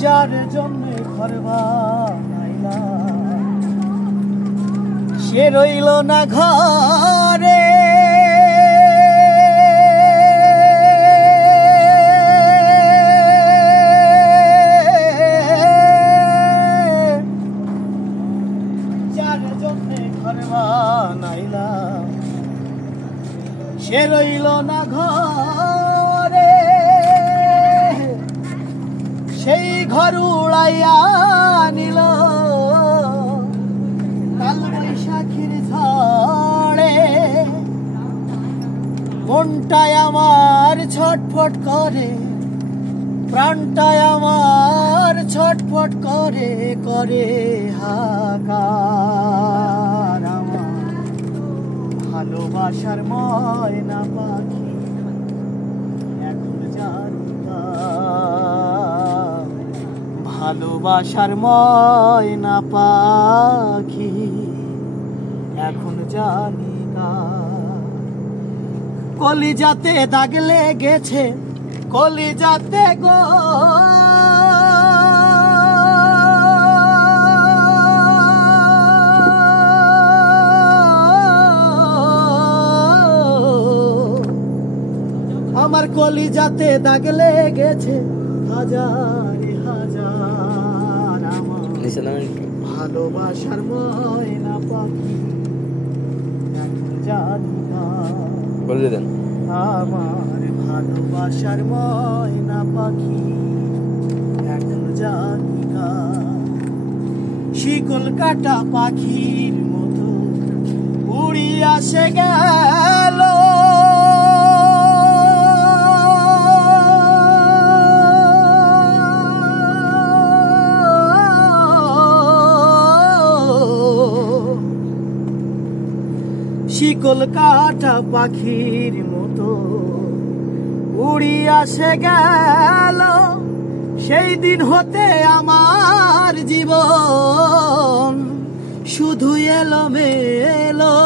যার জন্য ঘর বানাইলাম সে রইল না ঘরে, যার জন্য ঘর বানাইলাম সে রইল না ঘরে, সেই ঘর উড়াইয়া নিল কাল বৈশাখীর ঝড়ে। মনটায় আমার ছটফট করে, প্রাণটায় আমার ছটফট করে, করে হাহাকার। আমার ভালোবাসার ময়না পাখি এখন জানি না, ভালোবাসার ময়না পাখি এখন জানি না। কলিজাতে দাগ লেগেছে, কলিজাতে গো আমার কলিজাতে দাগ লেগেছে হাজার হাজার। আমার ভালোবাসার ময়না পাখি এখন জানি না, আমার ভালোবাসার ময়না পাখি এখন জানি না। শিকল কাটা পাখির মতো উড়িয়া সে গেল, শিকল কাটা পাখির মতো উড়িয়া সে গেল। সেই দিন হতে আমার জীবন শুধু এলোমেলো।